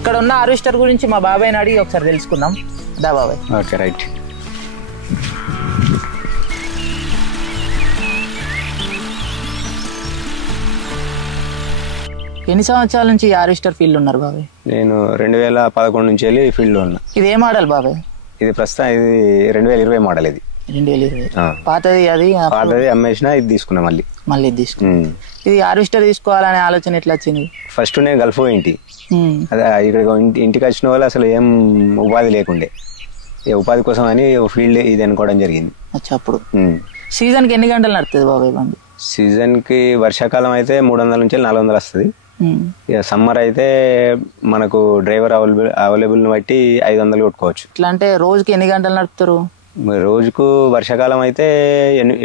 ఇక్కడ ఉన్న హార్వెస్టర్ గురించి మా బాబాయ్ని అడిగి ఒకసారి తెలుసుకుందాం. దా బాబాయ్. Okay right. ఎన్ని సంవత్సరాల నుంచి హార్వెస్టర్ ఫీల్డ్ ఉన్నారు బాబాయ్? నేను 2011 నుంచి వెళ్ళి ఫీల్డ్లో ఉన్నా. ఇది ఏ మోడల్ బాబాయ్? ఇది ప్రస్తుతం ఇది 2020 మోడల్. ఇది 2020 పాతది. అది పాతది అమ్మేసినా ఇది తీసుకున్నా మళ్ళీ ఇది తీసుకున్నా. ఇది హార్వెస్టర్ తీసుకోవాలనే ఆలోచన ఎట్లా వచ్చింది? ఫస్ట్ నేను గల్ఫ్ పోయింటి. అదే ఇక్కడ ఇంటికి వచ్చిన వాళ్ళు అసలు ఏం ఉపాధి లేకుండే, ఉపాధి కోసం అని ఫీల్డ్ ఇది అనుకోవడం జరిగింది. అప్పుడు సీజన్కి ఎన్ని గంటలు నడుస్తుంది బాబాయ్ బండి? సీజన్కి వర్షాకాలం అయితే 300 నుంచి 400 వస్తుంది. ఇక సమ్మర్ అయితే మనకు డ్రైవర్ అవైలబుల్ బట్టి 500 కొట్టుకోవచ్చు. ఇట్లా అంటే రోజుకి ఎన్ని గంటలు నడుపుతారు? రోజుకు వర్షాకాలం అయితే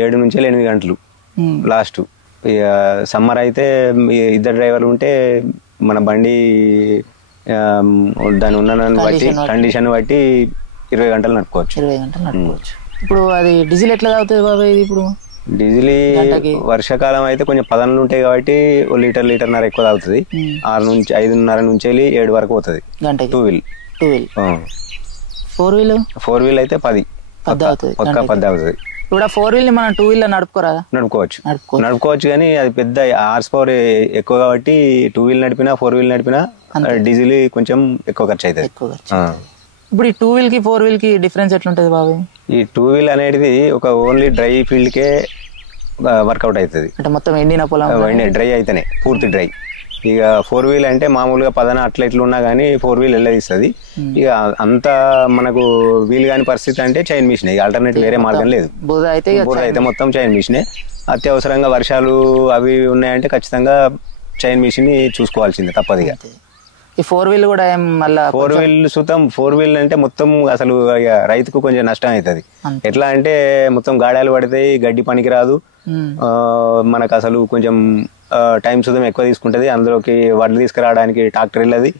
7 నుంచి 8 గంటలు లాస్ట్. ఇక సమ్మర్ అయితే 2 డ్రైవర్లు ఉంటే మన బండి దాని ఉన్న బట్టి కండిషన్ బట్టి 20 గంటలు నడుపుకోవచ్చు. 20 గంటలు నడుపుకోవచ్చు. ఇప్పుడు అది డీజిల్ ఎట్లా తాగుతుంది బాబాయ్? ఇది ఇప్పుడు డీజిల్ వర్షాకాలం అయితే కొంచెం పదనలు ఉంటాయి కాబట్టి లీటర్న్నర ఎక్కువ తాగుతుంది. 6 నుంచి 5:30 నుంచి 7 వరకు పోతుంది టూ వీల్. ఫోర్ వీల్ అయితే 10 అవుతుంది. ఇప్పుడు 4 వీల్ మనం 2 వీల్ నడుపుకోవచ్చు కానీ అది పెద్ద హార్స్ పవర్ ఎక్కువ కాబట్టి 2 వీల్ నడిపినా 4 వీల్ నడిపినా డీజిల్ కొంచెం ఎక్కువ ఖర్చు అవుతుంది. ఇప్పుడు ఈ 2 వీల్ కి 4 వీల్ కి డిఫరెన్స్ ఎట్లుంటది బాబాయ్? ఈ 2 వీల్ అనేది ఒక ఓన్లీ డ్రై ఫీల్డ్ కే వర్కౌట్ అవుతుంది. అంటే మొత్తం ఎండిన పొలం డ్రై అయితేనే పూర్తి డ్రై. ఇక 4 వీల్ అంటే మామూలుగా పదన అట్లా ఇట్లున్నా కానీ 4 వీల్ వెళ్ళదిస్తుంది. ఇక అంత మనకు వీలు కాని పరిస్థితి అంటే చైన్ మిషన్. ఇక ఆల్టర్నేట్ వేరే మార్గం లేదు. బురద అయితే మొత్తం చైన్ మిషనే. అత్యవసరంగా వర్షాలు అవి ఉన్నాయంటే ఖచ్చితంగా చైన్ మిషన్ చూసుకోవాల్సిందే తప్పదిగా. ఈ 4 వీల్ కూడా మళ్ళీ 4 వీల్ సుతం 4 వీల్ అంటే మొత్తం అసలు రైతుకు కొంచెం నష్టం అవుతుంది. ఎట్లా అంటే మొత్తం గాడాలు పడతాయి, గడ్డి పనికి రాదు, మనకు అసలు కొంచెం టైం సుతం ఎక్కువ తీసుకుంటది. అందులోకి వడ్లు తీసుకురావడానికి ట్రాక్టర్ వెళ్ళది,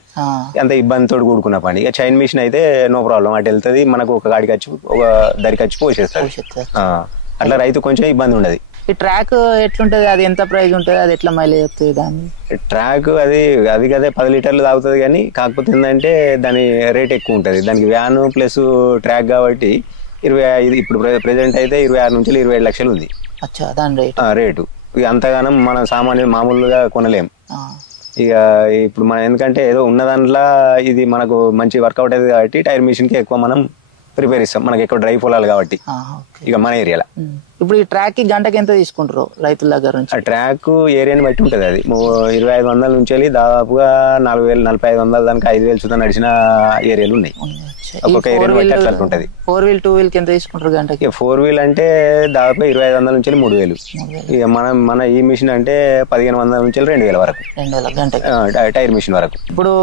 అంత ఇబ్బందితో కూడుకున్న పని. ఇక చైన్ మిషన్ అయితే నో ప్రాబ్లం, అటు వెళ్తుంది, మనకు ఒక గాడికి వచ్చి ఒక దరికి వచ్చి పోసేస్తుంది. అట్లా రైతు కొంచెం ఇబ్బంది ఉండదు. ఈ ట్రాక్ ఎట్లుంటది? అది ఎంత ప్రైస్ ఉంటుంది? అది ఎట్లా మైలేజ్ వస్తుంది? దాన్ని ట్రాక్ అది కదే 10 లీటర్లు తాగుతుంది కానీ కాకపోతే ఏంటంటే దాని రేట్ ఎక్కువ ఉంటుంది. దానికి వ్యాన్ ప్లస్ ట్రాక్ కాబట్టి 25 ఇప్పుడు ప్రెసెంట్ అయితే 26 నుంచి 27 లక్షలు ఉంది దాని రేటు. ఇక అంతగానం మనం సామాన్య మామూలుగా కొనలేం. ఇక ఇప్పుడు మనం ఎందుకంటే ఏదో ఉన్న దాంట్లో ఇది మనకు మంచి వర్కౌట్ అవుతుంది కాబట్టి టైర్ మిషన్ కి ఎక్కువ మనం ప్రిపేర్ ఇస్తాం. మనకి ఎక్కువ డ్రై పొలాలు కాబట్టి ఇక మన ఏరియాలో. ఇప్పుడు ఈ ట్రాక్ కి గంటకి ఎంత తీసుకుంటారు రైతుల దగ్గర నుంచి? ఆ ట్రాక్ ఏరియాని బట్టి ఉంటుంది. అది 2500 నుంచి వెళ్ళి దాదాపుగా 4000 4500 దానికి 5000 సుతం నడిచిన ఏరియాలు ఉన్నాయి. ఒక్కొక్క ఏరియాని బట్టి అట్లా ఉంటుంది. 4 వీల్ 2 వీల్ కి ఎంత తీసుకుంటారు గంటకి? 4 వీల్ అంటే దాదాపు 2500 నుంచి 3000. ఇక మన ఈ మిషన్ అంటే 1500 నుంచి 2000 వరకు టైర్ మిషన్ వరకు. ఇప్పుడు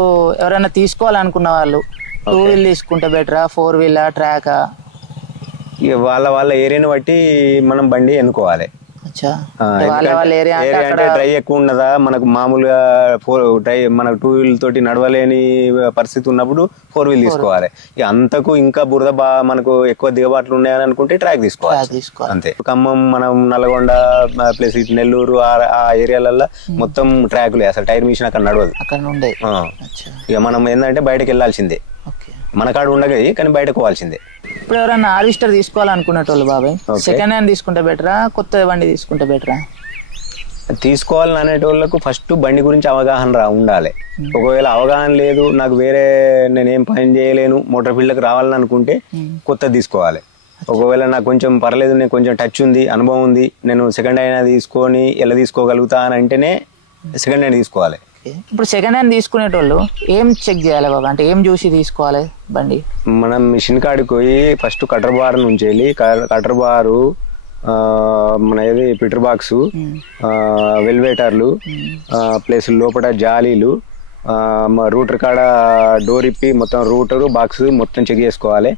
ఎవరైనా తీసుకోవాలనుకున్న వాళ్ళు 2 వీల్ తీసుకుంటే బెటరా, 4 వీల్ ట్రాకా? ఇక వాళ్ళ ఏరియాని బట్టి మనం బండి ఎన్నుకోవాలి. అంటే డ్రై ఎక్కువ ఉన్నదా, మనకు మామూలుగా డ్రై మనకు 2 వీల్ తోటి నడవలేని పరిస్థితి ఉన్నప్పుడు 4 వీల్ తీసుకోవాలి. ఇక అంతకు ఇంకా బురద మనకు ఎక్కువ దిగబాట్లు ఉన్నాయని అనుకుంటే ట్రాక్ తీసుకోవాలి అంతే. ఖమ్మం, మనం నల్గొండ ప్లస్ ఇటు నెల్లూరు ఆ ఏరియాలలో మొత్తం ట్రాకులే, అసలు టైర్ మిషన్ అక్కడ నడవదు. ఇక మనం ఏంటంటే బయటకు వెళ్ళాల్సిందే. మన కాడ ఉండగా కానీ బయటకు పోవాల్సిందే. ఇప్పుడు ఎవరైనా హార్వెస్టర్ తీసుకోవాలనుకునేటోళ్ళు బాబాయ్, సెకండ్ హ్యాండ్ తీసుకుంటే బెటరా, కొత్త బండి తీసుకుంటే బెటరా? తీసుకోవాలని అనేటోళ్ళకు ఫస్ట్ బండి గురించి అవగాహన ఉండాలి. ఒకవేళ అవగాహన లేదు, నాకు వేరే నేనేం పని చేయలేను, మోటార్ ఫీల్డ్కి రావాలని అనుకుంటే కొత్తది తీసుకోవాలి. ఒకవేళ నాకు కొంచెం పర్లేదు, నేను కొంచెం టచ్ ఉంది, అనుభవం ఉంది, నేను సెకండ్ హ్యాండ్ తీసుకొని ఎలా తీసుకోగలుగుతా అని అంటేనే సెకండ్ హ్యాండ్ తీసుకోవాలి. ఇప్పుడు సెకండ్ హ్యాండ్ తీసుకునేటోళ్ళు ఏం చెక్ చేయాలి బాబా? అంటే ఏం చూసి తీసుకోవాలి బండి? మనం మిషన్ కాడికి పోయి ఫస్ట్ కటర్ బార్ నుంచి వెళ్ళి కటర్ బారు, మన ఏది పిటర్ బాక్స్, వెల్వేటర్లు ప్లస్ లోపల జాలీలు, రూటర్ కాడ డోర్ ఇప్పి మొత్తం రూటరు బాక్స్ మొత్తం చెక్ చేసుకోవాలి.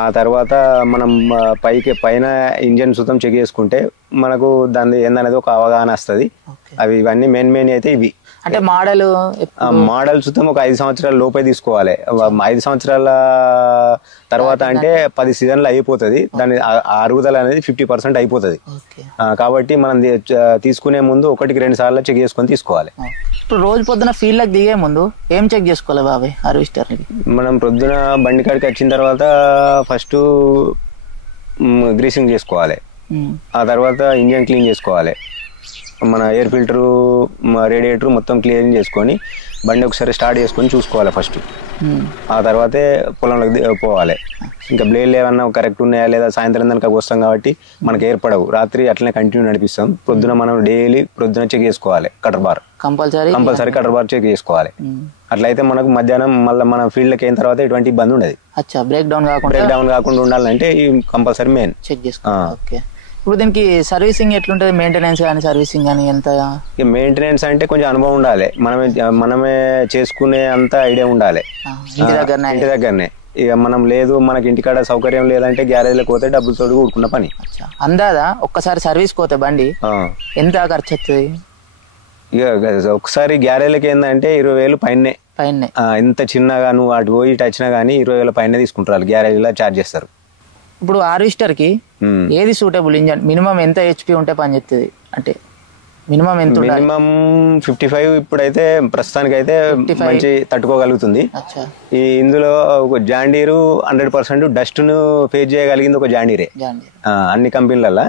ఆ తర్వాత మనం పైన ఇంజన్ సుతం చెక్ చేసుకుంటే మనకు దాని ఏందనేది ఒక అవగాహన వస్తుంది. ఇవన్నీ మెయిన్ అయితే ఇవి. అంటే మోడల్ మోడల్ చూద్దాం ఒక 5 సంవత్సరాల లోపే తీసుకోవాలి. 5 సంవత్సరాల తర్వాత అంటే 10 సీజన్లు అయిపోతుంది. దాని అరుగుదల అనేది 50% అయిపోతుంది. కాబట్టి మనం తీసుకునే ముందు 1-2 సార్లు చెక్ చేసుకొని తీసుకోవాలి. ఇప్పుడు రోజు పొద్దున ఫీల్డ్ లకు దిగే ముందు ఏం చెక్ చేసుకోవాలి బాబాయ్ హార్వెస్టర్? మనం ప్రొద్దున బండి కాడికి వచ్చిన తర్వాత ఫస్ట్ గ్రీసింగ్ చేసుకోవాలి. ఆ తర్వాత ఇంజన్ క్లీన్ చేసుకోవాలి. మన ఎయిర్ ఫిల్టరు రేడియేటర్ మొత్తం క్లీన్ చేసుకొని బండి ఒకసారి స్టార్ట్ చేసుకొని చూసుకోవాలి ఫస్ట్. ఆ తర్వాతే పొలంలోకి పోవాలి. ఇంకా బ్లేడ్లు ఏమన్నా కరెక్ట్ ఉన్నాయా లేదా సాయంత్రం దానికి వస్తాం కాబట్టి మనకు ఏర్పడవు. రాత్రి అట్లనే కంటిన్యూ నడిపిస్తాం. ప్రొద్దున మనం డైలీ ప్రొద్దున చెక్ చేసుకోవాలి. Cutter bar compulsory cutter bar check చేసుకోవాలి. అట్లయితే మనకు మధ్యాహ్నం మళ్ళీ మన ఫీల్డ్కి అయిన తర్వాత ఎటువంటి ఇబ్బంది ఉండదు. బ్రేక్ డౌన్ కాకుండా ఉండాలంటే కంపల్సరీ మెయిన్ చెక్ చేసుకోవాలి. ఇప్పుడు దీనికి సర్వీసింగ్ ఎట్లుంటది? మెయింటెనెన్స్ కానీ సర్వీసింగ్ కానీ ఎంత? మెయింటెనెన్స్ అంటే కొంచెం అనుభవం ఉండాలి. మనమే చేసుకునే అంత ఐడియా ఉండాలి. ఇంటి దగ్గరనే. ఇక మనం లేదు మనకి ఇంటికాడ సౌకర్యం లేదంటే గ్యారేజ్లకు పోతే డబ్బులతో కూడుకున్న పని. అందాదా ఒక్కసారి సర్వీస్ పోతే బండి ఎంత ఖర్చు వస్తుంది? ఇక ఒకసారి గ్యారేజ్లకి ఏంటంటే 20,000 పైనే. ఎంత చిన్నగా నువ్వు అటు పోయి ఇటు వచ్చినా గానీ 20,000 పైన తీసుకుంటారు. గ్యారేజ్ లో ఛార్జ్ చేస్తారు. ఇప్పుడు హార్వెస్టర్ కి ఏది సూటబుల్ ఇంజన్? మినిమం ఎంత హెచ్పి ఉంటే పని చేస్తుంది? అంటే మినిమం ఎంత? మినిమం 55 ఇప్పుడైతే ప్రస్తుతానికి అయితే మంచి తట్టుకోగలుగుతుంది. ఈ ఇందులో ఒక జాండీరు 100% డస్ట్ ను ఫేస్ చేయగలిగింది ఒక జాండీరే అన్ని కంపెనీలలో.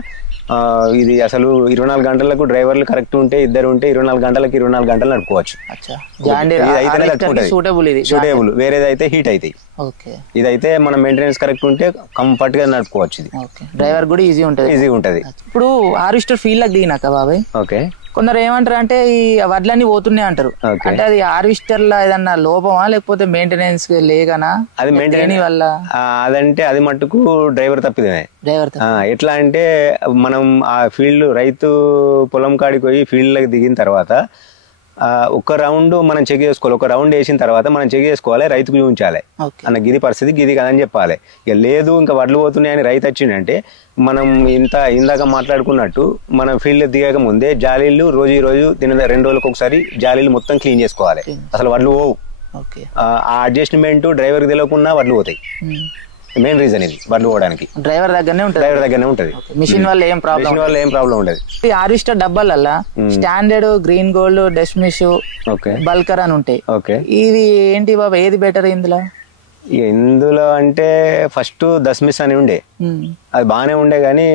ఇది అసలు 24 గంటలకు డ్రైవర్లు కరెక్ట్ ఉంటే ఇద్దరు ఉంటే 24 గంటలకు 24 గంటలు నడుపుకోవచ్చు. సూటబుల్. వేరేదైతే హీట్ అవుతాయి. ఇదైతే మన మెయింటెనెన్స్ కరెక్ట్ ఉంటే కంఫర్ట్ గా నడుపుకోవచ్చు. ఇది డ్రైవర్ కూడా ఈజీ ఉంటది. ఇప్పుడు హార్వెస్టర్ ఫీల్డ్ లకు దిగినాక బాబాయ్ కొందరు ఏమంటారు అంటే ఈ వడ్లన్నీ పోతున్నాయి అంటారు. అంటే అది హార్వెస్టర్ లా ఏదన్నా లోపమా లేకపోతే మెయింటెనెన్స్ లేకనా? అది మెయింటెనెన్స్ వల్ల అదంటే అది మట్టుకు డ్రైవర్ తప్పిదమే. ఎట్లా అంటే మనం ఆ ఫీల్డ్ రైతు పొలం కాడికి పోయి ఫీల్డ్ లకు దిగిన తర్వాత ఒక రౌండ్ మనం చెక్ చేసుకోవాలి. ఒక రౌండ్ వేసిన తర్వాత మనం చెక్ చేసుకోవాలి, రైతుకు చూపించాలి అన్న గిది పరిస్థితి గిది కదని చెప్పాలి. ఇక లేదు ఇంకా వడ్లు పోతున్నాయని రైతు వచ్చిందంటే మనం ఇందాక మాట్లాడుకున్నట్టు మనం ఫీల్డ్ దిగక ముందే జాలీలు రోజు 2 రోజులకు ఒకసారి జాలీలు మొత్తం క్లీన్ చేసుకోవాలి. అసలు వడ్లు పోవు. ఆ అడ్జస్ట్మెంట్ డ్రైవర్ కి తెలియకుండా వడ్లు పోతాయి. మెయిన్ రీజన్ ఇది వడ్లు పోవడానికి డ్రైవర్ దగ్గరనే ఉంటది. మిషన్ వల్ల ఏం ప్రాబ్లం ఉండదు. Harvester డబ్బాలల్లా standard, green gold, డెస్మిష్, bulkier అని ఉంటాయి. ఇది ఏంటి బాబా ఏది బెటర్ ఇందులో? అంటే ఫస్ట్ దస్మిస్ అని ఉండే, అది బాగానే ఉండే. కానీ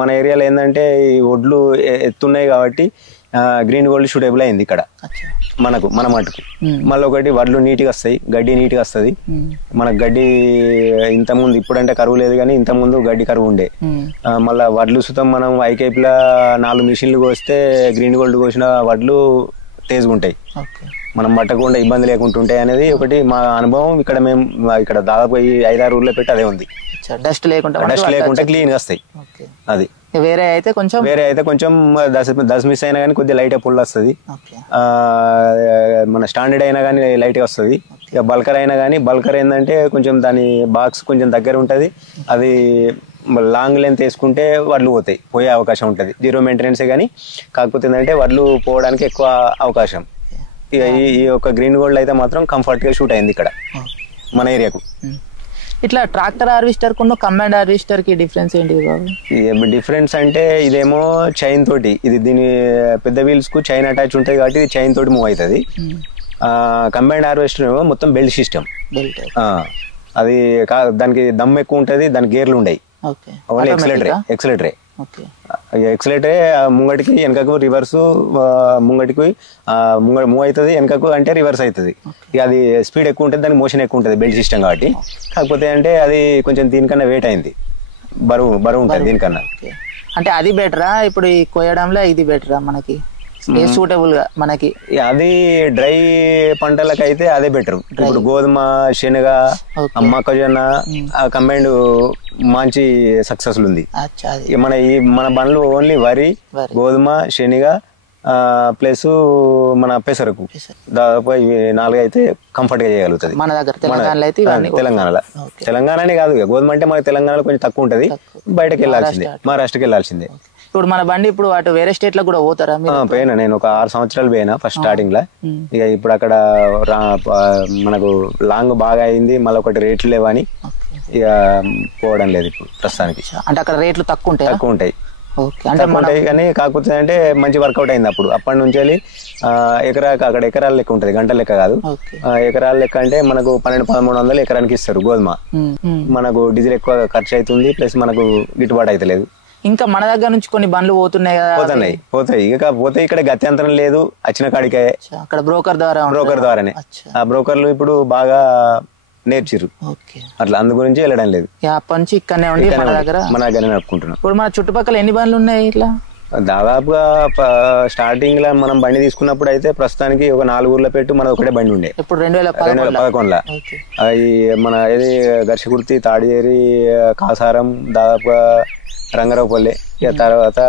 మన ఏరియాలో ఏంటంటే ఈ ఒడ్లు ఎత్తున్నాయి కాబట్టి గ్రీన్ గోల్డ్ షూటబుల్ అయింది ఇక్కడ మన మటుకు. మళ్ళీ ఒకటి వడ్లు నీట్గా వస్తాయి, గడ్డి నీట్గా వస్తుంది. మనకు గడ్డి ఇంతకుముందు ఇప్పుడంటే కరువు లేదు కానీ ఇంతకుముందు గడ్డి కరువు ఉండే. మళ్ళీ వడ్లు సుతం మనం ఐకేపీలో 4 మిషన్లు కోస్తే గ్రీన్ గోల్డ్ కోసిన వడ్లు తేజగా ఉంటాయి. మనం పట్టకుండా ఇబ్బంది లేకుంటుంటాయి అనేది ఒకటి మా అనుభవం. మేము ఇక్కడ దాదాపు 5-6 ఊర్లో పెట్టి అదే ఉంది. డస్ట్ లేకుండా క్లీన్ గా వస్తాయి. అది వేరే అయితే కొంచెం దస్ మిస్ అయినా కానీ కొద్దిగా లైట్ పుల్ వస్తుంది. మన స్టాండర్డ్ అయినా కానీ లైట్ వస్తుంది. ఇక బల్కర్ అయినా కానీ బల్కర్ ఏంటంటే కొంచెం దాని బాక్స్ కొంచెం దగ్గర ఉంటది. అది లాంగ్ లెంత్ వేసుకుంటే వడ్లు పోయే అవకాశం ఉంటుంది. 0 మెయింటెనెన్సే కానీ కాకపోతే ఏంటంటే వడ్లు పోవడానికి ఎక్కువ అవకాశం. ఇక ఈ యొక్క గ్రీన్ గోల్డ్ అయితే మాత్రం కంఫర్ట్ గా షూట్ అయింది ఇక్కడ మన ఏరియాకు. ఇట్లా ట్రాక్టర్ హార్వెస్టర్ కు కంబైన్డ్ హార్వెస్టర్ కి డిఫరెన్స్ ఏంటి? డిఫరెన్స్ అంటే ఇదేమో చైన్ తోటి, ఇది దీని పెద్ద వీల్స్ కు చైన్ అటాచ్ ఉంటుంది కాబట్టి ఇది చైన్ తోటి మూవ్ అవుతుంది. కంబైన్డ్ హార్వెస్టర్ ఏమో మొత్తం బెల్ట్ సిస్టమ్. అది దానికి దమ్ ఎక్కువ ఉంటది, దానికి గేర్లు ఉండయి. ఓన్లీ ఎక్సలేటరే. ఎక్సలేటరే ముంగటికి వెనకకు రివర్స్, ముంగటికి మూవ్ అవుతుంది, వెనకకు అంటే రివర్స్ అవుతుంది. ఇక అది స్పీడ్ ఎక్కువ ఉంటుంది, దానికి మోషన్ ఎక్కువ ఉంటుంది బెల్ట్ సిస్టమ్ కాబట్టి. కాకపోతే అంటే అది కొంచెం దీనికన్నా వెయిట్ అయింది, బరువు ఉంటుంది దీనికన్నా. అంటే అది బెటరా ఇప్పుడు కోయడంలో? ఇది బెటరా మనకి సూటబుల్ గా మనకి? అది డ్రై పంటలకైతే అదే బెటర్. ఇప్పుడు గోధుమ, శనగ, మొక్కజొన్న కంబైండ్ మంచి సక్సెస్ఫుల్ ఉంది. మన బండ్లు ఓన్లీ వరి, గోధుమ, శనగ, ప్లస్ మన పెసరకు దాదాపు ఇవి 4 అయితే కంఫర్ట్ గా చేయగలుగుతుంది మన దగ్గర తెలంగాణలో. తెలంగాణనే కాదు, గోధుమ అంటే మన తెలంగాణలో కొంచెం తక్కువ ఉంటది, బయటకు వెళ్ళాల్సిందే, మహారాష్ట్రకి వెళ్ళాల్సిందే. ఇప్పుడు మన బండి ఇప్పుడు అటు వేరే స్టేట్ లో కూడా పోతారా? పోయినా, నేను ఒక 6 సంవత్సరాలు పోయినా ఫస్ట్ స్టార్టింగ్ లో. ఇక ఇప్పుడు అక్కడ మనకు లాంగ్ బాగా అయింది, మళ్ళీ ఒకటి రేట్లు లేవని ఇక పోవడం లేదు ఇప్పుడు ప్రస్తుతానికి. అంటే అక్కడ రేట్లు తక్కువ ఉంటాయి? తక్కువ ఉంటాయి కానీ కాకపోతే అంటే మంచి వర్కౌట్ అయింది అప్పుడు. అప్పటి నుంచి ఎకరాకి అక్కడ ఎకరాల లెక్క ఉంటది, గంటల లెక్క కాదు. ఎకరాల లెక్క అంటే మనకు 1200-1300 ఎకరానికి ఇస్తారు గోధుమ. మనకు డీజిల్ ఎక్కువ ఖర్చు అవుతుంది, ప్లస్ మనకు గిట్టుబాటు అయితే లేదు. ఇంకా మన దగ్గర నుంచి కొన్ని బండ్లు పోతున్నాయి కదా? పోతాయి. ఇక పోతే ఇక్కడ గత్యంతరం లేదు, వచ్చిన కాడికే. అక్కడ బ్రోకర్ ద్వారానే. ఆ బ్రోకర్లు ఇప్పుడు బాగా నేర్చిరు అట్లా, అందు గురించి వెళ్ళడం లేదు. అప్పటి నుంచి ఇక్కడనే ఉండి మన దగ్గర నడుపుకుంటున్నాం. ఇప్పుడు మన చుట్టుపక్కల ఎన్ని బండ్లు ఉన్నాయి ఇట్లా? దాదాపుగా స్టార్టింగ్ లో మనం బండి తీసుకున్నప్పుడు అయితే ప్రస్తుతానికి ఒక 4 ఊర్ల పెట్టు మన ఒకటే బండి ఉండే. ఇప్పుడు 2011లో అవి మన ఏది ఘర్షకుర్తి, తాడియేరి, కాసారం, దాదాపుగా రంగరావుపల్లి, ఇక తర్వాత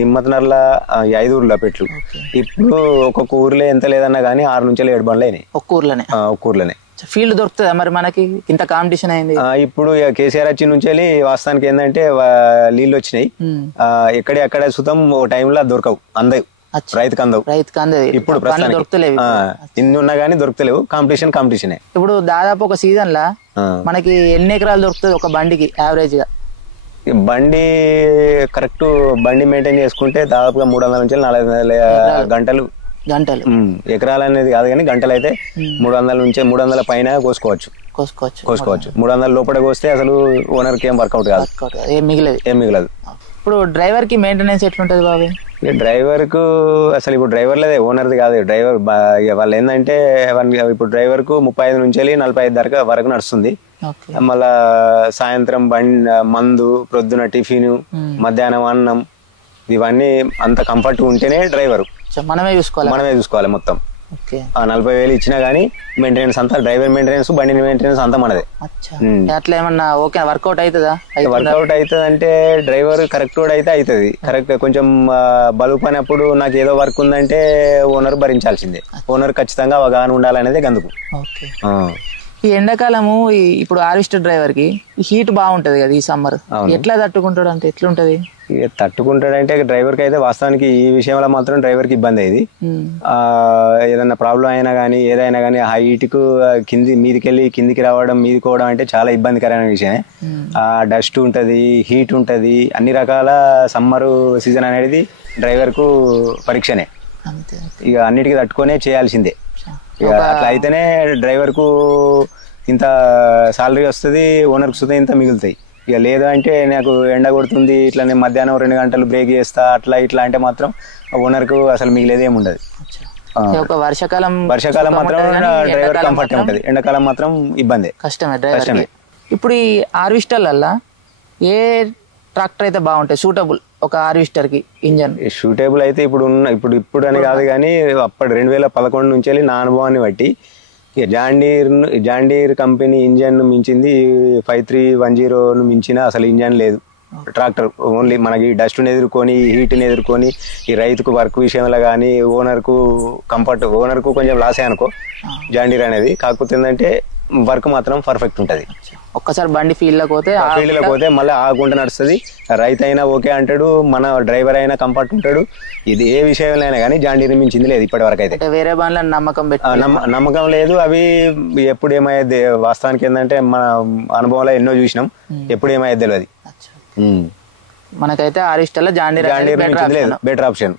హిమ్మత్నర్ల 5 ఊర్ల పెట్లు. ఇప్పుడు ఒక్కొక్క ఊర్లో ఎంత లేదన్నా కానీ 6 నుంచి 7 బండ్లు అయినాయి ఒక్క ఊర్లోనే. ఫీల్డ్ దొరుకుతుందా మరి మనకి? ఇంత కాంపిటీషన్ అయింది ఇప్పుడు. కేసీఆర్ వచ్చి నుంచి వాస్తవానికి ఏంటంటే నీళ్ళు వచ్చినాయి, ఎక్కడ సుతం ఓ టైంలో దొరకవు, అందవు రైతుకు అందవు. ఇప్పుడు దొరుకుతలేవు, ఇన్ని ఉన్నా గానీ దొరుకుతలేవు. కాంపిటీషన్. ఇప్పుడు దాదాపు ఒక సీజన్ లా మనకి ఎన్ని ఎకరాలు దొరుకుతుంది ఒక బండికి యావరేజ్ గా? బండి కరెక్ట్ బండి మెయింటైన్ చేసుకుంటే దాదాపుగా 300 నుంచి 400 గంటలు. ఎకరాలు అనేది కాదు కానీ గంటలు అయితే 300 నుంచి 300 పైన కోసుకోవచ్చు. 300 లోపల కోస్తే అసలు ఓనర్ కి ఏం వర్కౌట్ కాదు, ఏం మిగలదు. ఇప్పుడు డ్రైవర్ కి మెయింటెనెన్స్ ఎట్లుంటది బాబు? డ్రైవర్ కు అసలు ఇప్పుడు డ్రైవర్ లేదే, ఓనర్ది కాదు. డ్రైవర్ వాళ్ళు ఏంటంటే ఇప్పుడు డ్రైవర్ కు 35 నుంచి 45 వరకు నడుస్తుంది. మళ్ళా సాయంత్రం మందు, ప్రొద్దున టిఫిన్, మధ్యాహ్నం అన్నం, ఇవన్నీ అంత కంఫర్ట్ ఉంటేనే డ్రైవర్. మనమే చూసుకోవాలి మొత్తం. 40,000 ఇచ్చినా గానీ మెయింటెనెన్స్ అంతా డ్రైవర్ మెయింటెనెన్స్, బండి మెయింటెనెన్స్ అంతా మనదే. అట్లా ఏమన్నా ఓకే వర్కౌట్ అవుతుందా? వర్కౌట్ అవుతుంది అంటే డ్రైవర్ కరెక్ట్ అయితే అవుతుంది. కరెక్ట్ కొంచెం బలుపు పనప్పుడు నాకు ఏదో వర్క్ ఉందంటే ఓనర్ భరించాల్సిందే. ఓనర్ ఖచ్చితంగా అవగాహన ఉండాలనేది అందుకు. ఈ ఎండాకాలము ఇప్పుడు హార్వెస్టర్ డ్రైవర్ కి హీట్ బాగుంటది కదా ఈ సమ్మర్, ఎట్లా తట్టుకుంటాడు? అంటే ఎట్లుంటది? తట్టుకుంటాడంటే డ్రైవర్ కి అయితే వాస్తవానికి ఈ విషయంలో మాత్రం డ్రైవర్ కి ఇబ్బంది అయ్యేది. ఏదన్నా ప్రాబ్లం అయినా కానీ ఏదైనా కానీ ఆ హీట్ కు మీదికెళ్ళి కిందికి రావడం, మీదికోవడం అంటే చాలా ఇబ్బందికరమైన విషయమే. ఆ డస్ట్ ఉంటది, హీట్ ఉంటది, అన్ని రకాల సమ్మర్ సీజన్ అనేది డ్రైవర్ కు పరీక్షనే. ఇక అన్నిటికీ తట్టుకునే చేయాల్సిందే. అట్లా అయితేనే డ్రైవర్ కు ఇంత సాలరీ వస్తుంది, ఓనర్ కు సుతా ఇంత మిగులుతాయి. ఇక లేదు అంటే నాకు ఎండ కొడుతుంది, ఇట్లా నేను మధ్యాహ్నం 2 గంటలు బ్రేక్ చేస్తా, అట్లా ఇట్లా అంటే మాత్రం ఓనర్ కు అసలు మిగిలేది ఏమి ఉండదు. వర్షాకాలం మాత్రం డ్రైవర్ కంఫర్ట్ ఉంటది, ఎండాకాలం మాత్రం ఇబ్బంది, కష్టమే. ఇప్పుడు ఈ హార్వెస్టర్లల్లా ఏ ట్రాక్టర్ అయితే బాగుంటాయి సూటబుల్ ఒక హార్వెస్టర్ కి ఇంజన్? సూటబుల్ అయితే ఇప్పుడు అని కాదు కానీ అప్పటి 2011 నుంచి నా అనుభవాన్ని బట్టి జాండీర్ కంపెనీ ఇంజన్ మించింది 5310 మించిన అసలు ఇంజన్ లేదు ట్రాక్టర్. ఓన్లీ మనకి డస్ట్ని ఎదుర్కొని, హీట్ని ఎదుర్కొని, ఈ రైతుకు వర్క్ విషయంలో కానీ ఓనర్కు కంఫర్ట్, ఓనర్కు కొంచెం లాసే అనుకో జాండీర్ అనేది. కాకపోతే ఏంటంటే వర్క్ మాత్రం పర్ఫెక్ట్ ఉంటుంది. ఒక్కసారి బండి ఫీల్డ్ లోకి పోతే మళ్ళీ ఆగుంట నడుస్తుంది. రైతు అయినా ఓకే అంటాడు, మన డ్రైవర్ అయినా కంఫర్ట్ ఉంటాడు. ఇది ఏ విషయంలో అయినా కానీ జాండీర్ మించింది లేదు ఇప్పటి వరకు అయితే. వేరే బండ్ల నమ్మకం లేదు. అవి ఎప్పుడు ఏమయ్యేది వాస్తవానికి ఏంటంటే మన అనుభవంలో ఎన్నో చూసినాం, ఎప్పుడు ఏమయ్యేది తెలియదు. మనకైతే హార్వెస్టర్లో జాండీర్ లేదు, బెటర్ ఆప్షన్.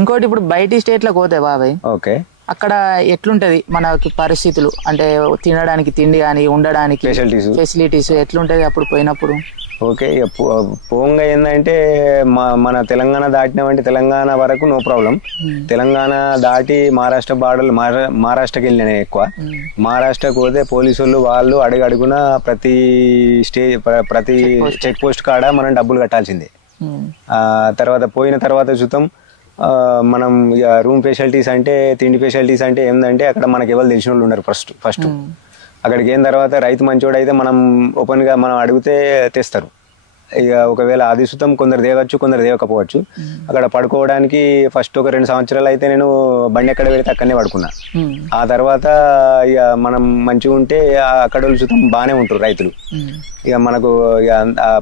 ఇంకోటి ఇప్పుడు బయట స్టేట్ లో పోతే బాబాయ్, ఓకే, అక్కడ ఎట్లుంటది మనకి పరిస్థితులు? అంటే తినడానికి తిండి కానీ, ఉండడానికి ఫెసిలిటీస్ ఎట్లుంటది అప్పుడు పోయినప్పుడు? ఓకే, పోంగా ఏంటంటే మన తెలంగాణ దాటినామంటే తెలంగాణ వరకు నో ప్రాబ్లం. తెలంగాణ దాటి మహారాష్ట్ర మహారాష్ట్రకి వెళ్ళినా ఎక్కువ. మహారాష్ట్రకు పోతే పోలీసు వాళ్ళు అడుగున ప్రతి చెక్ పోస్ట్ కాడ మనం డబ్బులు కట్టాల్సిందే. తర్వాత పోయిన తర్వాత చూద్దాం. మనం రూమ్ ఫెసిలిటీస్ అంటే, తిండి ఫెసిలిటీస్ అంటే ఏంటంటే అక్కడ మనకి ఎవరు తెలిసిన వాళ్ళు ఉన్నారు ఫస్ట్. అక్కడికి అయిన తర్వాత రైతు మంచోడు అయితే మనం ఓపెన్ గా మనం అడిగితే తెస్తారు. ఇక ఒకవేళ ఆది సుతం కొందరు దేవచ్చు, కొందరు దేవకపోవచ్చు. అక్కడ పడుకోవడానికి ఫస్ట్ ఒక 2 సంవత్సరాలు అయితే నేను బండి ఎక్కడ పెడితే అక్కడనే పడుకున్నా. ఆ తర్వాత ఇక మనం మంచిగా ఉంటే అక్కడ సుతం బాగానే ఉంటారు రైతులు. ఇక మనకు ఇక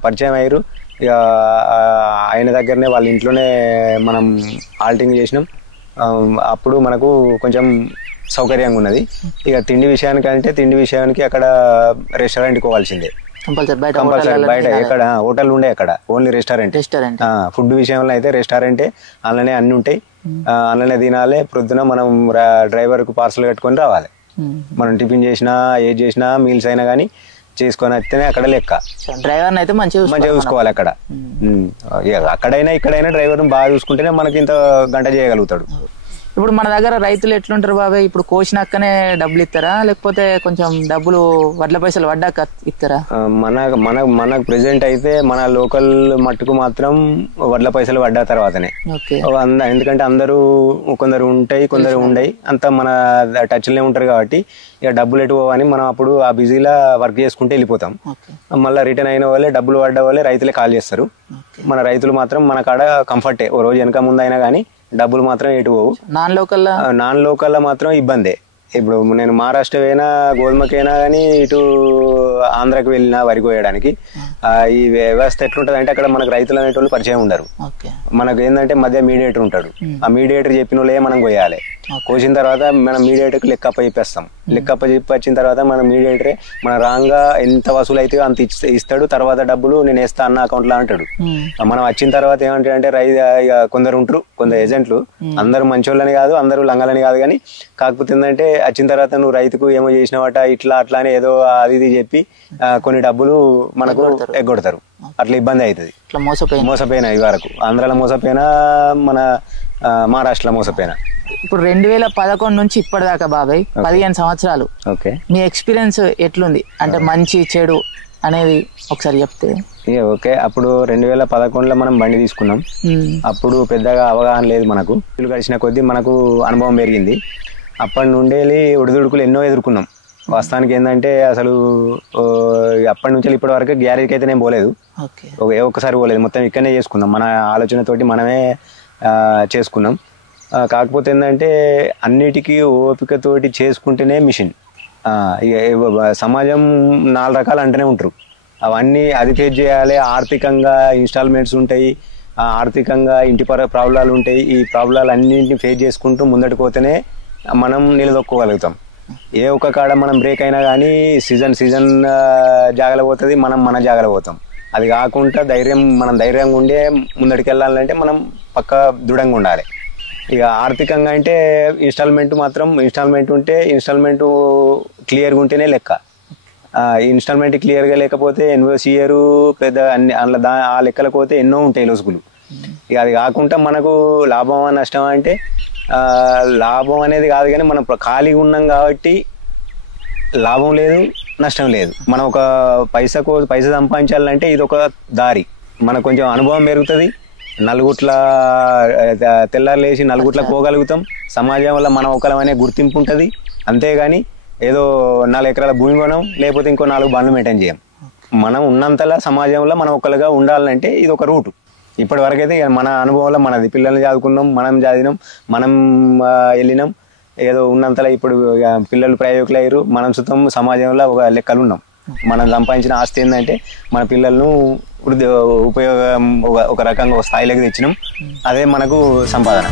పరిచయం అయ్యారు. ఇక ఆయన దగ్గరనే వాళ్ళ ఇంట్లోనే మనం ఆల్టింగ్ చేసినాం. అప్పుడు మనకు కొంచెం సౌకర్యంగా ఉన్నది. ఇక తిండి విషయానికి అక్కడ రెస్టారెంట్కి పోవాల్సిందే కంపల్సరీ. బయట ఎక్కడ హోటల్ ఉండే అక్కడ ఓన్లీ రెస్టారెంట్. ఫుడ్ విషయంలో అయితే రెస్టారెంటే, అందులోనే అన్ని ఉంటాయి, అందులోనే తినాలి. ప్రొద్దున మనం డ్రైవర్కు పార్సల్ కట్టుకొని రావాలి. మనం టిఫిన్ చేసినా ఏది చేసినా మీల్స్ అయినా కానీ చేసుకొని వస్తేనే అక్కడ లెక్క. డ్రైవర్ అయితే మంచిగా చూసుకోవాలి అక్కడ. అక్కడైనా ఇక్కడైనా డ్రైవర్ బాగా చూసుకుంటేనే మనకి ఇంత గంట చేయగలుగుతాడు. ఇప్పుడు మన దగ్గర రైతులు ఎట్లుంటారు బాబాయ్? ఇప్పుడు కోసినాకనే డబ్బులు ఇస్తారా, లేకపోతే కొంచెం డబ్బులు వడ్ల పైసలు పడ్డాక ఇస్తారా? మనకు ప్రెసెంట్ అయితే మన లోకల్ మట్టుకు మాత్రం వడ్ల పైసలు పడ్డా తర్వాతనే. ఎందుకంటే అందరూ కొందరు ఉంటాయి, కొందరు ఉండయి, అంతా మన టచ్లోనే ఉంటారు కాబట్టి ఇక డబ్బులు ఎటు పోవని మనం అప్పుడు ఆ బిజీలా వర్క్ చేసుకుంటే వెళ్ళిపోతాం. మళ్ళీ రిటర్న్ అయిన వాళ్ళే డబ్బులు పడ్డ వాళ్ళే రైతులే కాల్ చేస్తారు. మన రైతులు మాత్రం మన కాడ కంఫర్టే, ఓ రోజు వెనక ముందు అయినా కానీ డబ్బులు మాత్రం ఎటు పోవు. నాన్ లోకల్ మాత్రం ఇబ్బందే. ఇప్పుడు నేను మహారాష్ట్ర అయినా గోధుమకైనా కానీ ఇటు ఆంధ్రాకి వెళ్ళినా వరి కోయడానికి ఈ వ్యవస్థ ఎట్లుంటది అంటే అక్కడ మనకు రైతులు అనేటోళ్ళు పరిచయం ఉండరు. మనకు ఏంటంటే మధ్య మీడియేటర్ ఉంటాడు. ఆ మీడియేటర్ చెప్పిన వాళ్ళే మనం కోయాలి. కోసిన తర్వాత మనం మీడియేటర్కి లెక్కప్ప చెప్పేస్తాం. లెక్కప్ప చెప్పి వచ్చిన తర్వాత మన మీడియేటరే మన రాంగా ఎంత వసూలు అయితే అంత ఇస్తాడు. తర్వాత డబ్బులు నేను వేస్తా అన్న అకౌంట్లో అంటాడు. మనం వచ్చిన తర్వాత ఏమంటాడంటే కొందరు ఉంటారు, కొందరు ఏజెంట్లు, అందరూ మంచోళ్ళని కాదు, అందరూ లంగాలని కాదు, కానీ కాకపోతే ఏంటంటే వచ్చిన తర్వాత నువ్వు రైతుకు ఏమో చేసినవాట ఇట్లా అట్లా అని ఏదో అది ఇది చెప్పి కొన్ని డబ్బులు మనకు ఎగ్గొడతారు. అట్లా ఇబ్బంది అవుతుంది. మోసపోయినా ఈ వరకు ఆంధ్రాలో మోసపోయినా, మన మహారాష్ట్రలో మోసపోయినా. ఇప్పుడు 2011 నుంచి ఇప్పటిదాకా బాబాయ్ 15 సంవత్సరాలు మీ ఎక్స్పీరియన్స్ ఎట్లుంది? అంటే మంచి చెడు అనేది ఒకసారి చెప్తే. ఓకే, అప్పుడు 2011లో మనం బండి తీసుకున్నాం. అప్పుడు పెద్దగా అవగాహన లేదు మనకు. ఇల్లు గడిచిన కొద్దీ మనకు అనుభవం పెరిగింది. అప్పటి నుండి ఒడిదుడుకులు ఎన్నో ఎదుర్కొన్నాం. వాస్తవానికి ఏంటంటే అసలు అప్పటి నుంచి ఇప్పటి వరకు గ్యారేజ్కి అయితే నేను పోలేదు, ఒక్కసారి పోలేదు. మొత్తం ఇక్కడనే చేసుకున్నాం, మన ఆలోచనతోటి మనమే చేసుకున్నాం. కాకపోతే ఏంటంటే అన్నిటికీ ఓపికతోటి చేసుకుంటేనే మిషన్. సమాజం 4 రకాలు అంటూనే ఉంటారు. అవన్నీ అది ఫేస్ చేయాలి. ఆర్థికంగా ఇన్స్టాల్మెంట్స్ ఉంటాయి, ఆర్థికంగా ఇంటి ప్రాబ్లాలు ఉంటాయి. ఈ ప్రాబ్లాలు అన్నింటినీ ఫేస్ చేసుకుంటూ ముందటికి పోతేనే మనం నిలదొక్కోగలుగుతాం. ఏ ఒక్క కాడ మనం బ్రేక్ అయినా కానీ సీజన్ జాగల పోతుంది, మనం మన జాగల పోతాం. అది కాకుండా మనం ధైర్యంగా ఉండే ముందటికి వెళ్ళాలంటే మనం పక్క దృఢంగా ఉండాలి. ఇక ఆర్థికంగా అంటే ఇన్స్టాల్మెంట్ ఉంటే ఇన్స్టాల్మెంట్ క్లియర్గా ఉంటేనే లెక్క. ఇన్స్టాల్మెంట్ క్లియర్గా లేకపోతే ఎన్ఓసియర్ పెద్ద అన్ని అందులో ఆ లెక్కలకు పోతే ఎన్నో ఉంటాయి లొసుగులు. ఇక అది కాకుండా మనకు లాభమా నష్టమా అంటే లాభం అనేది కాదు, కానీ మనం ఖాళీగా ఉన్నాం కాబట్టి లాభం లేదు, నష్టం లేదు. మనం ఒక పైస సంపాదించాలంటే ఇది ఒక దారి. మనకు కొంచెం అనుభవం పెరుగుతుంది. నలుగుట్ల తెల్లారు లేచి నలుగుట్ల పోగలుగుతాం. సమాజం వల్ల మనం ఒకలమనే గుర్తింపు ఉంటుంది. అంతేగాని ఏదో 4 ఎకరాల భూమి కొనం, లేకపోతే ఇంకో 4 బండ్లు మెయింటైన్ చేయం. మనం ఉన్నంతలా సమాజంలో మనం ఒకరుగా ఉండాలంటే ఇది ఒక రూటు. ఇప్పటి వరకు అయితే మన అనుభవంలో మనది, పిల్లల్ని చదువుకున్నాం, మనం చదివినాం, మనం వెళ్ళినాం. ఏదో ఉన్నంతలా ఇప్పుడు పిల్లలు ప్రయోజకులు అయ్యారు, మనం సుతం సమాజంలో ఒక లెక్కలు ఉన్నాం. మనం సంపాదించిన ఆస్తి ఏంటంటే మన పిల్లలను ఉపయోగం ఒక రకంగా స్థాయిలోకి తెచ్చినాం. అదే మనకు సంపాదన.